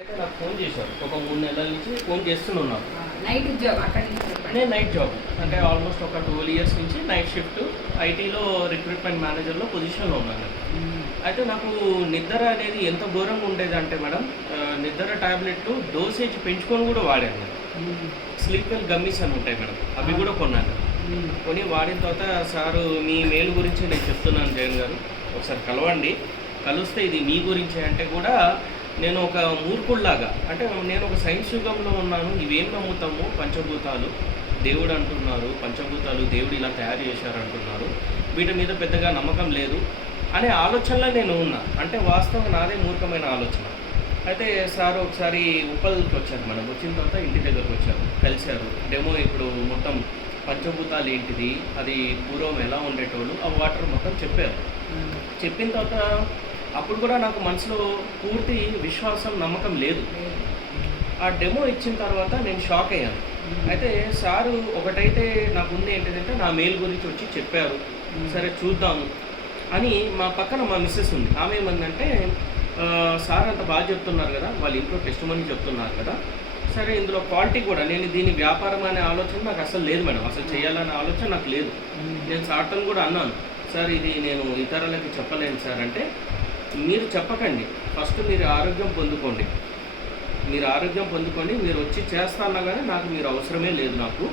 అయితే నాకు ఫోన్ చేశారు. ఒక 3 నెలల నుంచి ఫోన్ చేస్తున్నాను. నైట్ జాబ్ అక్కడ నుంచి చెప్పండి. నేను నైట్ జాబ్ అంటే ఆల్మోస్ట్ ఒక 12 ఇయర్స్ నుంచి నైట్ షిఫ్ట్ ఐటీలో రిక్రూట్మెంట్ మేనేజర్లో పొజిషన్లో ఉన్నాను. అయితే నాకు నిద్ర అనేది ఎంత ఘోరంగా ఉండేదంటే మేడం, నిద్ర టాబ్లెట్లు డోసేజ్ పెంచుకొని కూడా వాడాను నేను. స్లీప్ వెల్ గమ్మీస్ అని ఉంటాయి మేడం, అవి కూడా కొన్నాను. కొని వాడిన తర్వాత సారు మీ మేలు గురించి నేను చెప్తున్నాను జగన్ గారు, ఒకసారి కలవండి, కలిస్తే ఇది మీ గురించే అంటే కూడా నేను ఒక మూర్ఖుల్లాగా, అంటే నేను ఒక సైన్స్ యుగంలో ఉన్నాను, ఇవేం నమ్ముతాము, పంచభూతాలు దేవుడు అంటున్నారు, పంచభూతాలు దేవుడు ఇలా తయారు చేశారు అంటున్నారు, వీటి మీద పెద్దగా నమ్మకం లేదు అనే ఆలోచనలో నేను ఉన్నా. అంటే వాస్తవం నాదే మూర్ఖమైన ఆలోచన. అయితే సార్ ఒకసారి ఉప్పల్కి వచ్చారు మేడం, వచ్చిన తర్వాత ఇంటి దగ్గరకు వచ్చారు, కలిశారు, డెమో ఇప్పుడు మొత్తం పంచభూతాలు ఏంటిది, అది పూర్వం ఎలా ఉండేటోళ్ళు, ఆ వాటర్ మొత్తం చెప్పారు. చెప్పిన తర్వాత అప్పుడు కూడా నాకు మనసులో పూర్తి విశ్వాసం నమ్మకం లేదు. ఆ డెమో ఇచ్చిన తర్వాత నేను షాక్ అయ్యాను. అయితే సారు ఒకటైతే నాకు ఉంది ఏంటంటే నా మెయిల్ గురించి వచ్చి చెప్పారు, సరే చూద్దాము అని. మా పక్కన మా మిస్సెస్ ఉంది, ఆమె ఏమందంటే సార్ అంత బాగా చెప్తున్నారు కదా, వాళ్ళ ఇంట్లో టెస్ట్ మనీ చెప్తున్నారు కదా, సరే ఇందులో క్వాలిటీ కూడా, నేను దీని వ్యాపారం అనే ఆలోచన నాకు అసలు లేదు మేడం, అసలు చేయాలనే ఆలోచన నాకు లేదు. నేను సార్తో కూడా అన్నాను, సార్ ఇది నేను ఇతరులకి చెప్పలేను సార్ అంటే, మీరు చెప్పకండి, ఫస్ట్ మీరు ఆరోగ్యం పొందుకోండి, మీరు వచ్చి చేస్తాన్నా కానీ నాకు మీరు అవసరమే లేదు, నాకు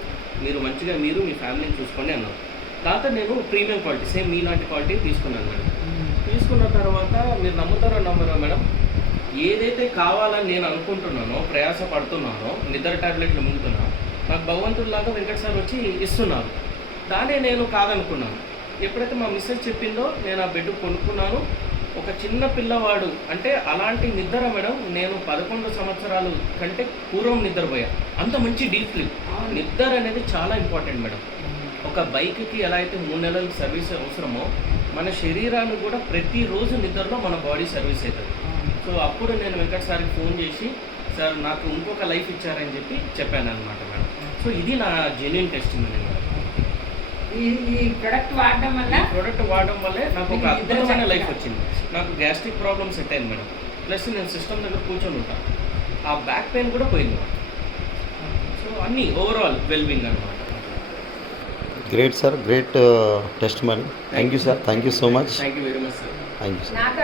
మీరు మంచిగా మీరు మీ ఫ్యామిలీని చూసుకోండి అన్నారు. దాంతో నేను ప్రీమియం క్వాలిటీ సేమ్ మీలాంటి క్వాలిటీ తీసుకున్నాను మేడం. తీసుకున్న తర్వాత మీరు నమ్ముతారో నమ్మరో మేడం, ఏదైతే కావాలని నేను అనుకుంటున్నానో, ప్రయాస పడుతున్నానో, నిద్ర టాబ్లెట్లు మింగుతున్నా, నాకు భగవంతుడిలాగా వెంకట సార్ వచ్చి ఇస్తున్నారు. దానే నేను కాదనుకున్నాను. ఎప్పుడైతే మా మిస్సెస్ చెప్పిందో నేను ఆ బెడ్ కొనుక్కున్నాను. ఒక చిన్న పిల్లవాడు అంటే అలాంటి నిద్ర మేడం, నేను 11 సంవత్సరాలు కంటే పూర్వం నిద్రపోయా. అంత మంచి డీప్ స్లీప్. నిద్ర అనేది చాలా ఇంపార్టెంట్ మేడం. ఒక బైక్కి ఎలా అయితే 3 నెలల సర్వీస్ అవసరమో, మన శరీరాన్ని కూడా ప్రతిరోజు నిద్రలో మన బాడీ సర్వీస్ అవుతుంది. సో అప్పుడు నేను వెంకట సార్కి ఫోన్ చేసి, సార్ నాకు ఇంకొక లైఫ్ ఇచ్చారని చెప్పాను అనమాట మేడం. సో ఇది నా జెన్యూన్ టెస్టిమనీ మేడం. ఈ ప్రోడక్ట్ వాడడం వల్లే నాకు ఒక అద్భుతమైన లైఫ్ వచ్చింది. నాకు గ్యాస్ట్రిక్ ప్రాబ్లమ్ సెట్ అయింది మేడం, ప్లస్ నేను సిస్టమ్ దగ్గర కూర్చొని ఉంటాను, ఆ బ్యాక్ పెయిన్ కూడా పోయింది మేడం. సో అన్నీ ఓవరాల్ వెల్బీయింగ్ అనమాట. Great sir, great testimony. Thank you sir, thank you so much. Thank you very much sir. Thank you sir.